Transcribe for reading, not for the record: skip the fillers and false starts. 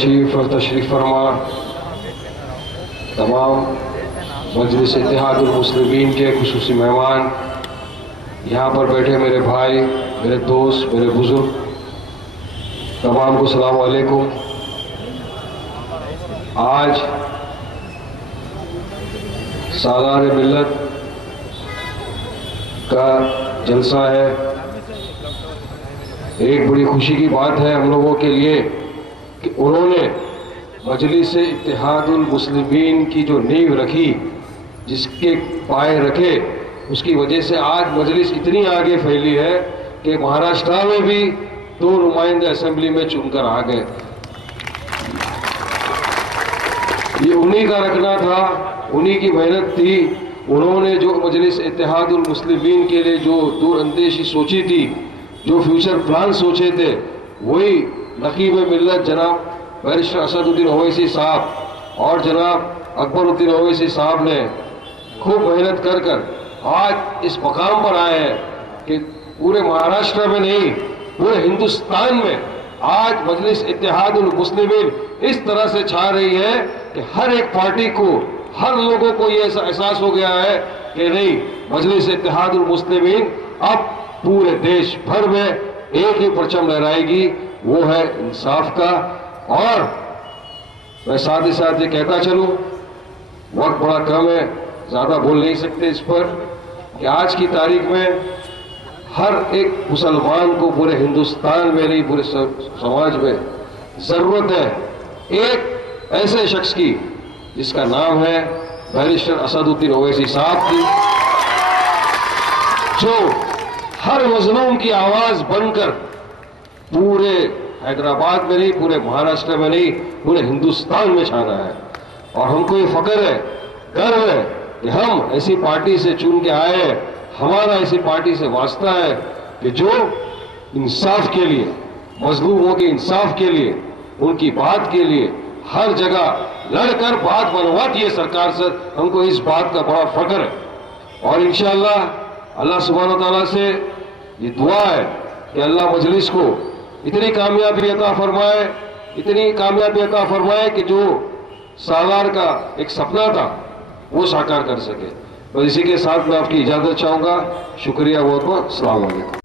तशरीफ़ और तशरीफ़ फरमा तमाम मजलिस इत्तेहादुल मुस्लिमीन के खुसूसी मेहमान, यहाँ पर बैठे मेरे भाई, मेरे दोस्त, मेरे बुजुर्ग, तमाम को सलाम अलैकुम। आज सालार मिल्लत का जलसा है। एक बड़ी खुशी की बात है हम लोगों के लिए कि उन्होंने मजलिस इत्तेहादुल मुस्लिमीन की जो नींव रखी, जिसके पाए रखे, उसकी वजह से आज मजलिस इतनी आगे फैली है कि महाराष्ट्र में भी 2 नुमाइंदे असेंबली में चुनकर आ गए। ये उन्हीं का रखना था, उन्हीं की मेहनत थी। उन्होंने जो मजलिस इत्तेहादुल मुस्लिमीन के लिए जो दूरअंदेशी सोची थी, जो फ्यूचर प्लान सोचे थे, वही नकीब मिल्लत जनाब बैरिस्टर असदुद्दीन ओवैसी साहब और जनाब अकबरुद्दीन ओवैसी साहब ने खूब मेहनत कर कर आज इस मकाम पर आए हैं कि पूरे महाराष्ट्र में नहीं, पूरे हिंदुस्तान में आज मजलिस इत्तेहादुल मुस्लिमीन इस तरह से छा रही है कि हर एक पार्टी को, हर लोगों को ये एहसास हो गया है कि नहीं, मजलिस इत्तेहादुल मुस्लिमीन अब पूरे देश भर में एक ही परचम लहराएगी, वो है इंसाफ का। और मैं साथ ही साथ ये कहता चलूं, वक्त बड़ा कम है, ज्यादा बोल नहीं सकते इस पर, कि आज की तारीख में हर एक मुसलमान को पूरे हिंदुस्तान में नहीं, पूरे समाज में जरूरत है एक ऐसे शख्स की जिसका नाम है बैरिस्टर असदुद्दीन ओवैसी साहब की, जो हर मजलूम की आवाज बनकर पूरे हैदराबाद में नहीं, पूरे महाराष्ट्र में नहीं, पूरे हिंदुस्तान में छाना है। और हमको ये फख्र है, गर्व है कि हम ऐसी पार्टी से चुन के आए हैं, हमारा ऐसी पार्टी से वास्ता है कि जो इंसाफ के लिए, मजलूमों के इंसाफ के लिए, उनकी बात के लिए हर जगह लड़कर बात बनवाती है सरकार से। हमको इस बात का बड़ा फख्र है। और इंशाअल्लाह अल्लाह सुब्हानहू व तआला से ये दुआ है कि अल्लाह मजलिस को इतनी कामयाबी अता फरमाए, इतनी कामयाबी अता फरमाए कि जो सालार का एक सपना था वो साकार कर सके। बस इसी के साथ मैं आपकी इजाजत चाहूंगा। शुक्रिया बहुत बहुत। अस्सलाम वालेकुम।